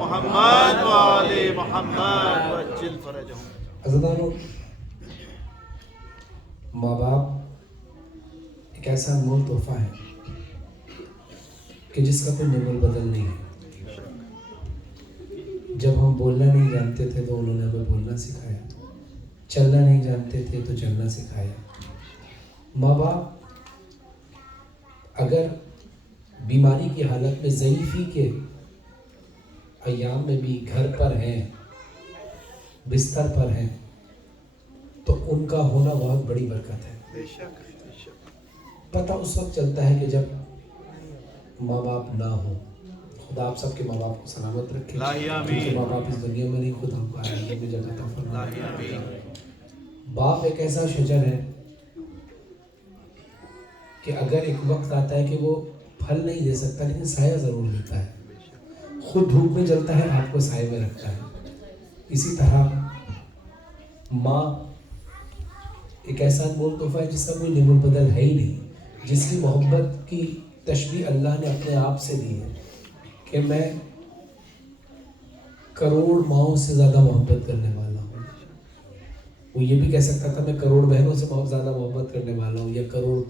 محمد وآل محمد وجل فرجهم۔ عزیزانو، ماں باپ ایک ایسا انمول تحفہ ہے کہ جس کا کوئی نعمت بدل نہیں ہے۔ جب ہم بولنا نہیں جانتے تھے تو انہوں نے ہمیں بولنا سکھایا، چلنا نہیں جانتے تھے تو چلنا سکھایا۔ ماں باپ اگر بیماری کی حالت میں ضعیفی کے ایام میں بھی گھر پر ہیں، بستر پر ہیں، تو ان کا ہونا بہت بڑی برکت ہے۔ پتہ اس وقت چلتا ہے کہ جب ماں باپ نہ ہوں۔ خدا آپ سب کے ماں باپ کو سلامت رکھے، کیونکہ ماں باپ اس دنیا میں نہیں، خدا ہم کو آئندہ میں جگہ عطا فرمائے۔ باپ ایک ایسا شجر ہے کہ اگر ایک وقت آتا ہے کہ وہ پھل نہیں دے سکتا لیکن سایہ ضرور دیتا ہے، خود دھوپ میں جلتا ہے، آپ کو سائے میں رکھتا ہے۔ اسی طرح ماں ایک ایسا انمول تحفہ ہے جس کا کوئی نعمت بدل ہے ہی نہیں، جس کی محبت کی تشبیہ اللہ نے اپنے آپ سے دی ہے کہ میں کروڑ ماؤں سے زیادہ محبت کرنے والا ہوں۔ وہ یہ بھی کہہ سکتا تھا میں کروڑ بہنوں سے بہت زیادہ محبت کرنے والا ہوں، یا کروڑ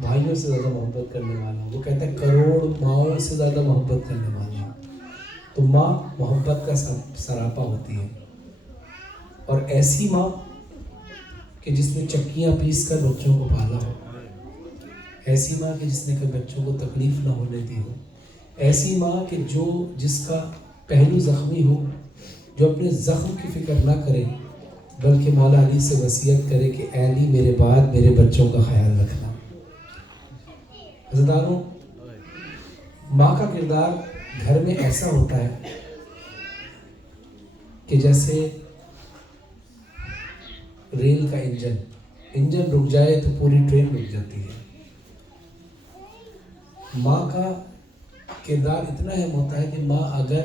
بھائیوں سے زیادہ محبت کرنے والا ہوں۔ وہ کہتا ہے کروڑ ماؤں سے زیادہ محبت کرنے والا ہوں۔ تو ماں محبت کا سراپا ہوتی ہے، اور ایسی ماں کہ جس نے چکیاں پیس کر بچوں کو پالا ہو، ایسی ماں کہ جس نے کبھی بچوں کو تکلیف نہ ہونے دی ہو، ایسی ماں کہ جس کا پہلو زخمی ہو، جو اپنے زخم کی فکر نہ کرے بلکہ مولا علی سے وصیت کرے کہ اے علی میرے بعد میرے بچوں کا خیال رکھنا۔ عزیزانو، ماں کا کردار گھر میں ایسا ہوتا ہے کہ جیسے ریل کا انجن رک جائے تو پوری ٹرین رک جاتی ہے۔ ماں کا کردار اتنا اہم ہوتا ہے کہ ماں اگر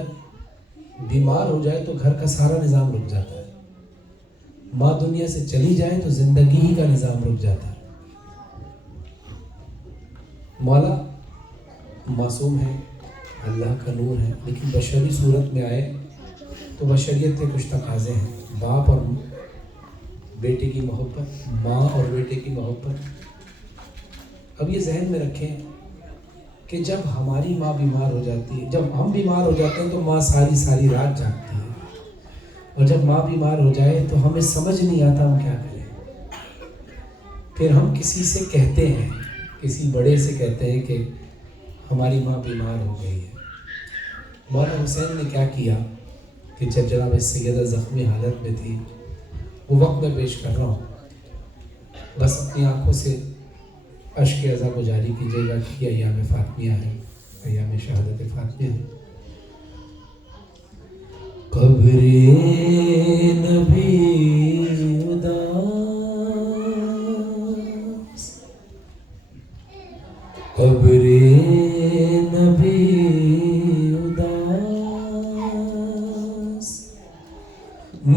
بیمار ہو جائے تو گھر کا سارا نظام رک جاتا ہے۔ ماں دنیا سے چلی جائے تو زندگی ہی کا نظام رک جاتا ہے۔ مولا معصوم ہے، اللہ کا نور ہے، لیکن بشری صورت میں آئے تو بشریت کے کچھ تقاضے ہیں۔ باپ اور بیٹے کی محبت، ماں اور بیٹے کی محبت۔ اب یہ ذہن میں رکھیں کہ جب ہماری ماں بیمار ہو جاتی ہے، جب ہم بیمار ہو جاتے ہیں تو ماں ساری رات جاگتی ہے، اور جب ماں بیمار ہو جائے تو ہمیں سمجھ نہیں آتا ہم کیا کریں۔ پھر ہم کسی سے کہتے ہیں، کسی بڑے سے کہتے ہیں کہ ہماری ماں بیمار ہو گئی ہے۔ مولانا حسین نے کیا کیا کہ جب جناب سیدہ زخمی حالت میں تھی، وہ وقت میں پیش کر رہا ہوں، بس اپنی آنکھوں سے اشک ازا کو جاری کیجیے گا کہ ایام فاطمیہ ہے، ایام شہادت فاطمیہ ہے۔ قبر نبی اداس، قبر نبی اداس،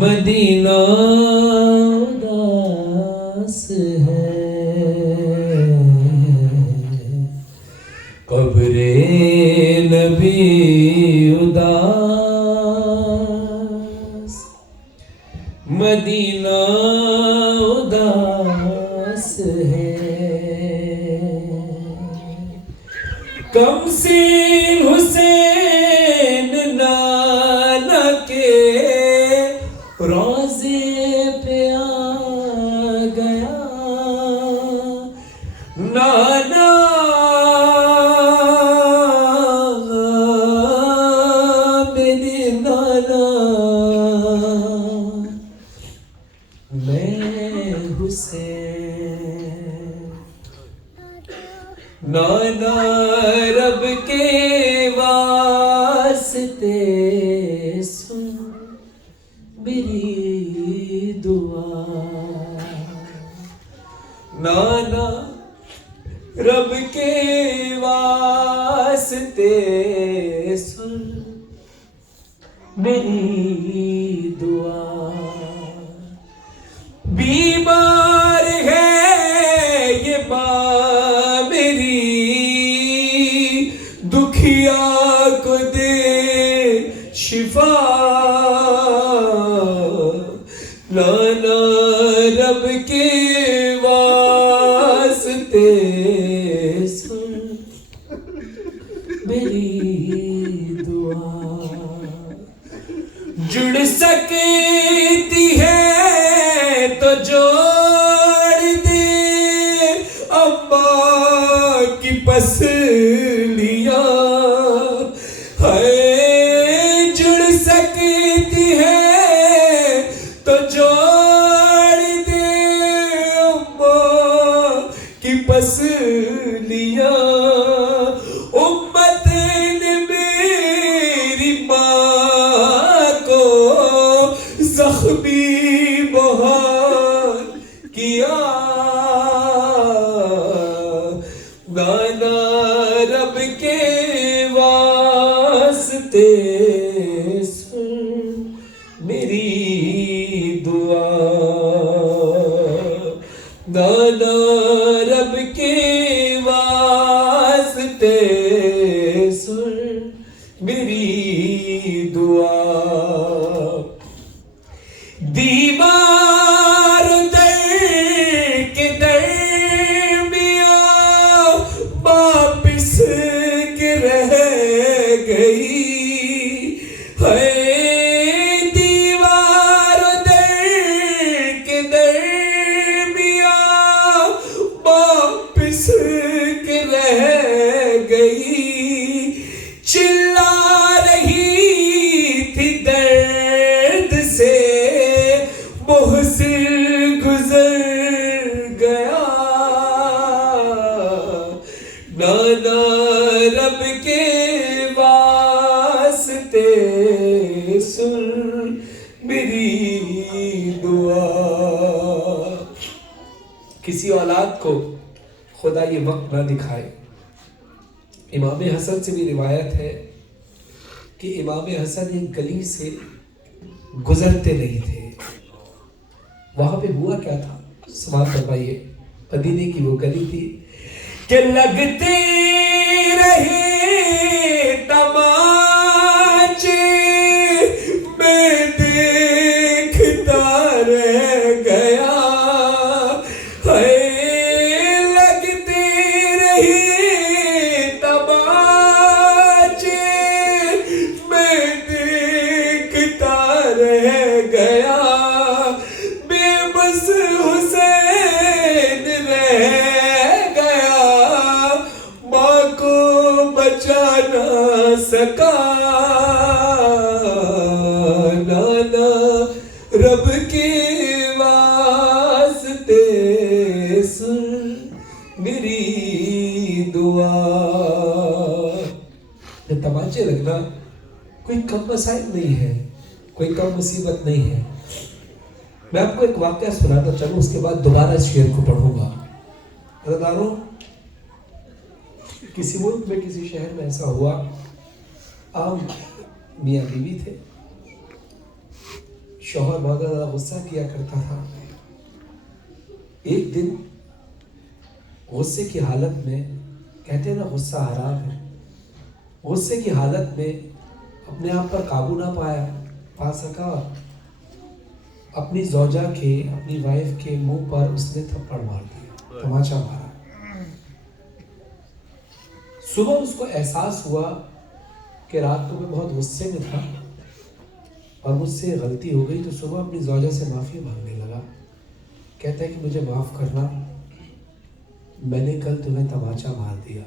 مدینہ اداس ہے، قبر نبی اداس، مدینہ اداس ہے، کم سین حسین نانا کے روضے پہ آ گیا، نانا میرے نانا، میں حسین، نانا رب کے واسطے سن میری دعا، نانا رب کے واسطے سن میری دعا، بیمار ہے یہ ماں میری، دکھیا کو دے شفا لانا رب کے واسطے سن میری دعا جڑ سکتی ہے تو جوڑ دے اماں کی پسلیاں ہے جڑ سکتی ہے تو جوڑ دے اماں کی پسلیاں امت نے میری ماں کو زخمی بہت کیا گانا رب کے واسطے سن میری دعا گانا رب کے واسطے سن میری دعا دیوار در کے درمیان واپس کے رہ گئی ہے دیوار در کے درمیان واپس کے رہ گئی چلا رہی تھی درد سے محسن گزر گیا نانا رب کے واسطے سن میری دعا کسی اولاد کو خدا یہ وقت نہ دکھائے امام حسن سے بھی روایت ہے کہ امام حسن ایک گلی سے گزرتے نہیں تھے وہاں پہ ہوا کیا تھا سماعت فرمائیے مدینے کی وہ گلی تھی کہ لگتے رہے تماچے میں دیکھتا رہ گیا ہے لگتے رہے تماچے میں دیکھتا رہ گیا حسین رہ گیا ماں کو بچا نہ سکا نانا رب کے واسطے سن میری دعا تماچے لگنا کوئی کم مسائل نہیں ہے کوئی کم مصیبت نہیں ہے میں آپ کو ایک واقعہ سناتا چلوں اس کے بعد دوبارہ اس شعر کو پڑھوں گا عزیزانو کسی ملک میں کسی شہر میں ایسا ہوا عام میاں بیوی تھے شوہر بہت زیادہ غصہ کیا کرتا تھا ایک دن غصے کی حالت میں کہتے ہیں نا غصہ حرام ہے غصے کی حالت میں اپنے آپ پر قابو نہ پا سکا اپنی زوجہ کے اپنی وائف کے منہ پر اس نے تھپڑ مار دیا تماچا مارا صبح اس کو احساس ہوا کہ رات کو میں بہت غصے میں تھا اور مجھ سے غلطی ہو گئی تو صبح اپنی زوجہ سے معافی مانگنے لگا کہتا ہے کہ مجھے معاف کرنا میں نے کل تمہیں تماچا مار دیا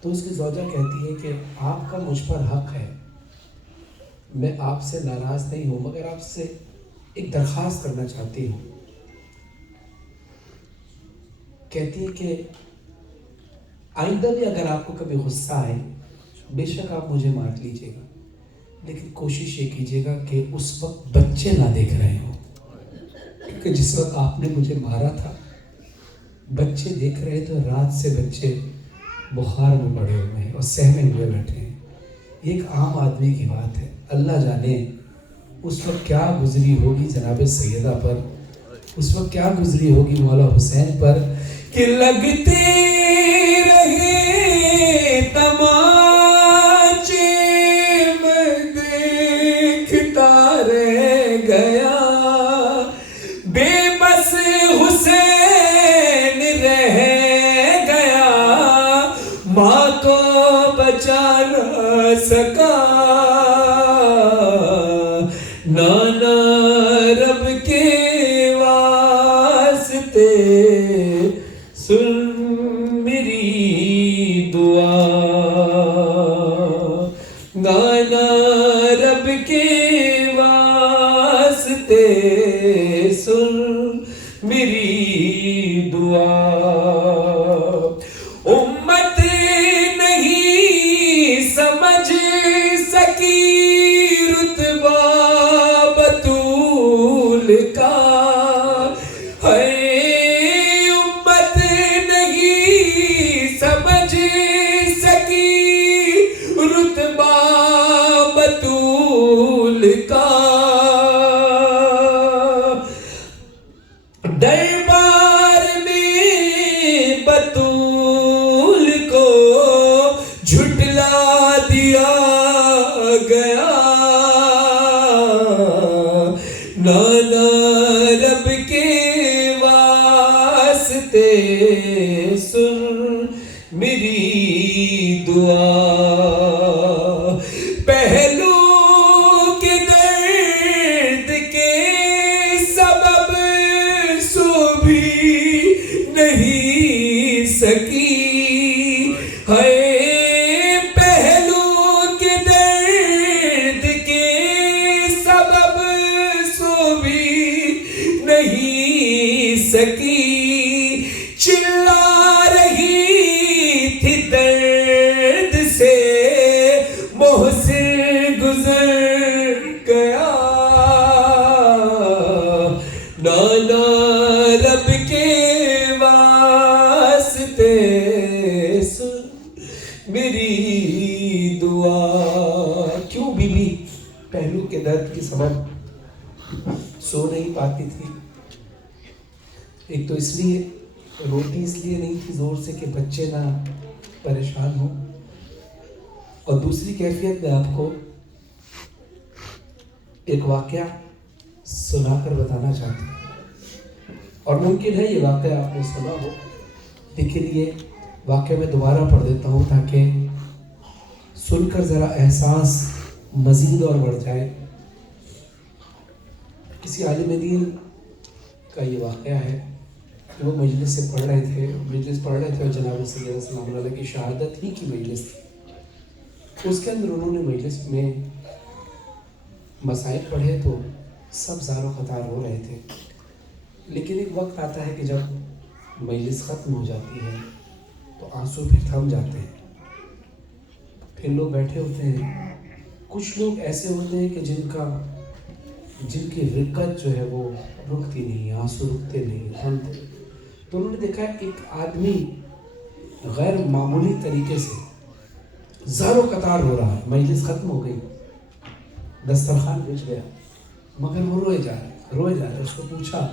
تو اس کی زوجہ کہتی ہے کہ آپ کا مجھ پر حق ہے میں آپ سے ناراض نہیں ہوں مگر آپ سے ایک درخواست کرنا چاہتی ہوں کہتی ہے کہ آئندہ بھی اگر آپ کو کبھی غصہ آئے بے شک آپ مجھے مار لیجئے گا لیکن کوشش یہ کیجئے گا کہ اس وقت بچے نہ دیکھ رہے ہوں کیونکہ جس وقت آپ نے مجھے مارا تھا بچے دیکھ رہے تو رات سے بچے بخار میں پڑے ہوئے ہیں اور سہمے ہوئے بیٹھے ہیں یہ ایک عام آدمی کی بات ہے اللہ جانے اس وقت کیا گزری ہوگی جناب سیدہ پر اس وقت کیا گزری ہوگی مولا حسین پر کہ لگتے رہے تماچے میں سکا نانا رب کے واسطے سن میری دعا نانا رب کے واسطے سن میری دعا امت نہیں سمجھ سکی رتبہ بطول کا ہے امت نہیں سمجھ سکی رتبہ بطول کا دربار میں بطول کو جھٹلا دیا گیا نانا رب کے واسطے سن میری دعا پہلو کے درد کے سبب سو بھی نہیں سکی ہے پہلو کے درد کے سبب سو بھی نہیں سکی چلا رہی تھی درد سے محسن گزر گیا نانا رب کے واسطے سن میری دعا کیوں بی بی پہلو کے درد کے سبب سو نہیں پاتی تھی ایک تو اس لیے روٹی اس لیے نہیں تھی زور سے کہ بچے نہ پریشان ہوں اور دوسری کیفیت میں آپ کو ایک واقعہ سنا کر بتانا چاہتا ہوں اور ممکن ہے یہ واقعہ آپ نے سنا ہو لیکن یہ واقعہ میں دوبارہ پڑھ دیتا ہوں تاکہ سن کر ذرا احساس مزید اور بڑھ جائے کسی عالم دین کا یہ واقعہ ہے کہ وہ مجلس سے پڑھ رہے تھے اور جناب سید سلام اللہ علیہ کی شہادت ہی کی مجلس تھی اس کے اندر انہوں نے مجلس میں مسائل پڑھے تو سب زار و قطار ہو رہے تھے لیکن ایک وقت آتا ہے کہ جب مجلس ختم ہو جاتی ہے تو آنسو پھر تھم جاتے ہیں پھر لوگ بیٹھے ہوتے ہیں کچھ لوگ ایسے ہوتے ہیں کہ جن کی رقت جو ہے وہ رکتی نہیں آنسو رکتے نہیں تھمتے تو انہوں نے دیکھا ایک آدمی غیر معمولی طریقے سے زار و قطار ہو رہا ہے مجلس ختم ہو گئی دسترخوان بچ گیا مگر وہ روئے جا رہے اس کو پوچھا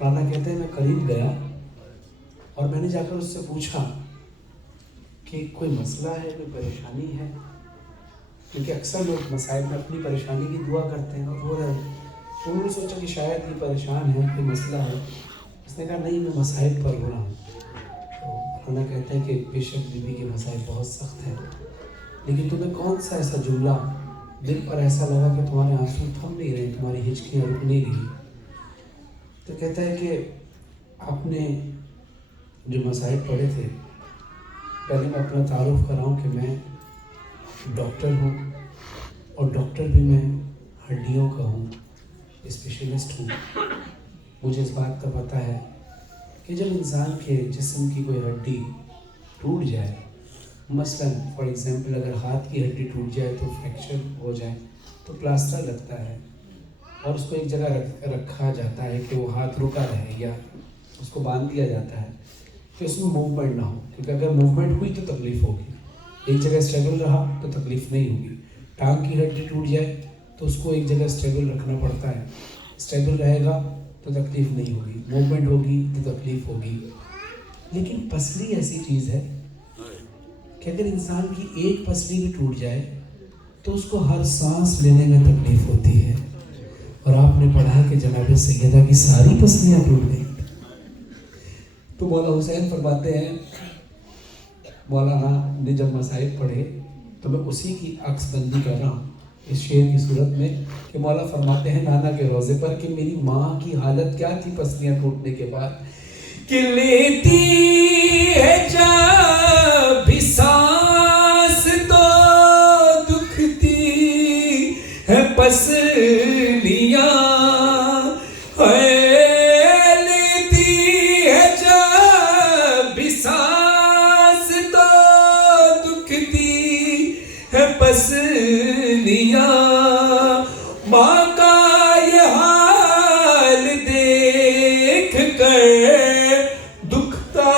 رانا کہتے ہیں میں قریب گیا اور میں نے جا کر اس سے پوچھا کہ کوئی مسئلہ ہے کوئی پریشانی ہے کیونکہ اکثر لوگ مسائل میں اپنی پریشانی کی دعا کرتے ہیں اور رو رہے ہیں تو انہوں نے سوچا کہ شاید یہ پریشان ہے کوئی مسئلہ ہے اس نے کہا نہیں میں مسائل پر رو رہا ہوں تو رانا کہتے ہیں کہ بے شک بی بی کے مسائل بہت سخت ہیں لیکن تمہیں کون سا ایسا جملہ دل پر ایسا لگا کہ تمہارے آنسو تھم نہیں رہے تمہاری ہچکیاں رک نہیں رہی تو کہتا ہے کہ آپ نے جو مسائل پڑھے تھے پہلے میں اپنا تعارف کراؤں کہ میں ڈاکٹر ہوں اور ڈاکٹر بھی میں ہڈیوں کا ہوں اسپیشلسٹ ہوں مجھے اس بات کا پتہ ہے کہ جب انسان کے جسم کی کوئی ہڈی ٹوٹ جائے مثلاً فار ایگزامپل اگر ہاتھ کی ہڈی ٹوٹ جائے تو فریکچر ہو جائے تو پلاسٹر لگتا ہے اور اس کو ایک جگہ رکھا جاتا ہے کہ وہ ہاتھ رکا رہے یا اس کو باندھ دیا جاتا ہے کہ اس میں موومنٹ نہ ہو کیونکہ اگر موومنٹ ہوئی تو تکلیف ہوگی ایک جگہ اسٹیبل رہا تو تکلیف نہیں ہوگی ٹانگ کی ہڈی ٹوٹ جائے تو اس کو ایک جگہ اسٹیبل رکھنا پڑتا ہے اسٹیبل رہے گا تو تکلیف نہیں ہوگی موومنٹ ہوگی تو تکلیف ہوگی لیکن پسلی ایسی چیز ہے کہ اگر انسان کی ایک پسلی بھی ٹوٹ جائے تو اس کو ہر سانس لینے میں تکلیف ہوتی ہے اور آپ نے پڑھا کہ جناب سیدہ کی ساری پسلیاں ٹوٹ گئی تو مولا حسین فرماتے ہیں مولانا نے جب مسائل پڑھے تو تو میں اسی کی عکس بندی کر رہا ہوں اس شعر کی صورت میں کہ مولا فرماتے ہیں نانا کے روزے پر کہ میری ماں کی حالت کیا تھی پسلیاں ٹوٹنے کے بعد کہ لیتی ہے جب بھی سانس تو دکھتی ہے پسلیاں لیتی ہے جب بھی سانس تو دکھتی ہے پسلیاں ماں کا یہ حال دیکھ کر دکھتا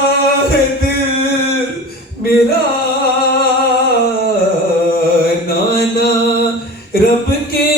ہے دل میرا نانا رب کے